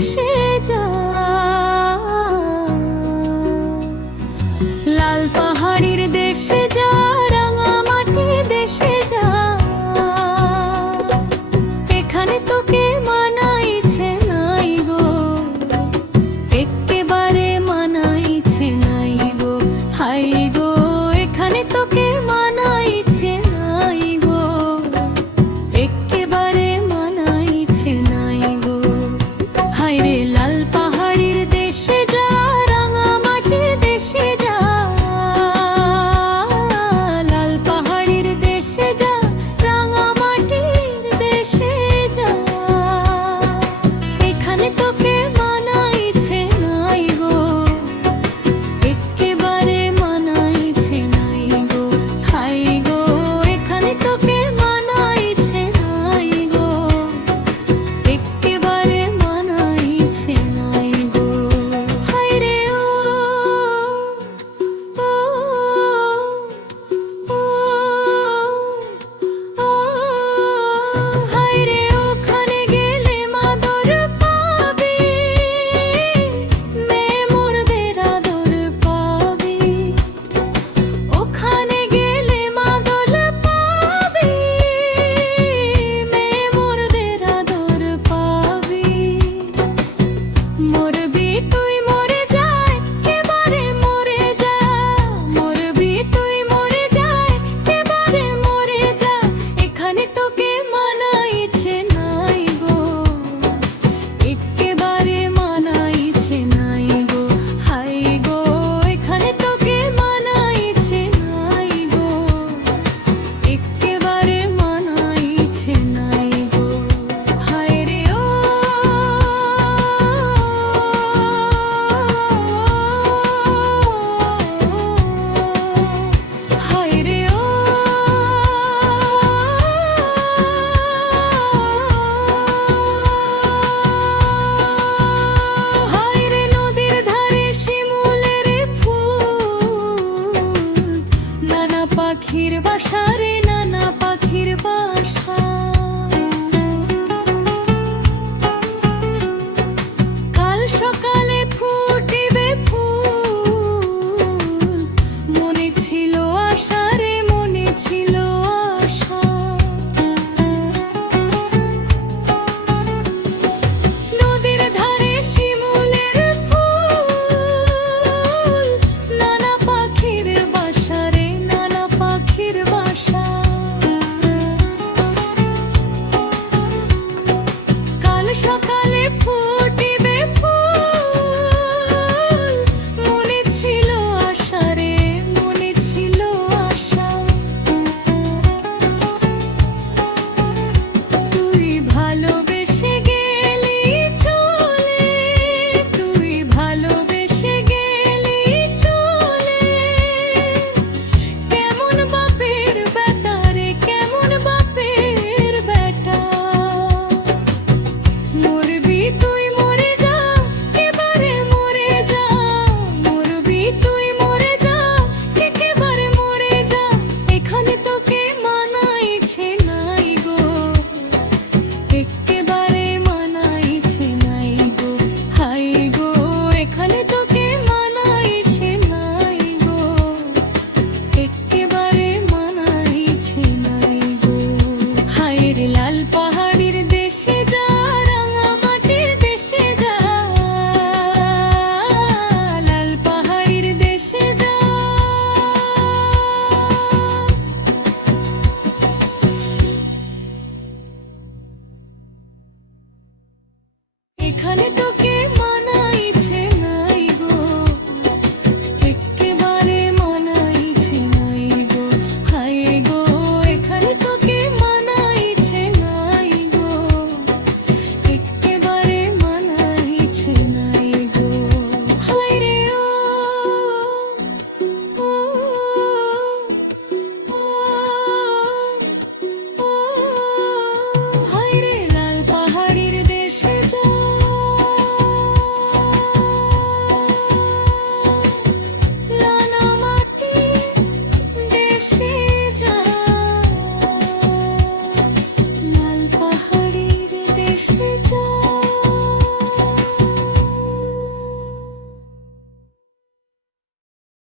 দেশে যা, লাল পাহাড়ির দেশে যা, রাঙামাটির দেশে যা, এখানে তোকে মানাইছে নাই গো, এক্কেবারে মানাইছে নাই গো, হাই গো এখানে তোকে মানাইছে নাই গো, এক্কেবারে মানাইছে নাই গো। হায় রে লাল পাহাড়ির দেশে যা, রাঙামাটির দেশে যা, লাল পাহাড়ির দেশে যা, রাঙামাটির দেশে যা, এখানে তোকে মানাইছে নাই গো, এক্কেবারে মানাইছে নাই গো, হাই গো এখানে তোকে মানাইছে নাই গো, এক্কেবারে মানাইছে নাই গো। হায় রে ও ও ও হায় রে, ওখানে গেলে মাদর পাবি, মেয়ে মোরদের আদর পাবি, ওখানে গেলে মাদল পাবি, মেয়ে মোরদের আদর পাবি, মরবি তুই মরে যায় এবারে মরে যা, মরবি তুই মরে যায় এবারে মরে যা, এখানে তোকে মানাইছে নাই গো, এক্কেবারে মানাইছে নাই গো, হাই গো এখানে তোকে মানাইছে নাই গো, এক্কেবারে মানাইছে নাই গো। হায় রে ও হায় রে ও হায় রে, নদীর ধারে শিমুলের ফুল, নানা পাখির বাসা রে, নানা পাখির বাসা, কাল সকালে ফুটিবে ফুল, মনে ছিল আশা রে, মনে ছিল আশা, নদীর ধারে শিমুলের ফুল, নানা পাখির বাসা রে, নানা পাখির বাসা, কাল সকালে ফুটিবে ফুল, মনে ছিল আশা রে, মনে ছিল আশা, তুই ভালোবেসে গেলি চলে, তুই ভালোবেসে গেলি চলে, কেমন বাপের বেটা রে, কেমন বাপের বেটা, মরবি তুই মরে যা এবারে মরে যা, মরবি তুই মরে যা একেবারে মরে যা, এখানে তোকে মানাইছে নাই গো, এক্কেবারে মানাইছে নাই গো, হাই গো এখানে তোকে মানাইছে নাই গো, এক্কেবারে মানাইছে নাই গো। হায় রে লাল পাহাড়ির দেশে যা, রাঙামাটির দেশে যা, লাল পাহাড়ির দেশে যা, এখানে তোকে মানাইছে নাই গো, এক্কেবারে মানাইছে নাই গো, হাই গো এখানে তোকে মানাইছে নাই গো, এক্কেবারে মানাইছে নাই গো। হায় রে ও ও ও ও হায় রে, লাল পাহাড়ির দেশে যা, এসে যায়।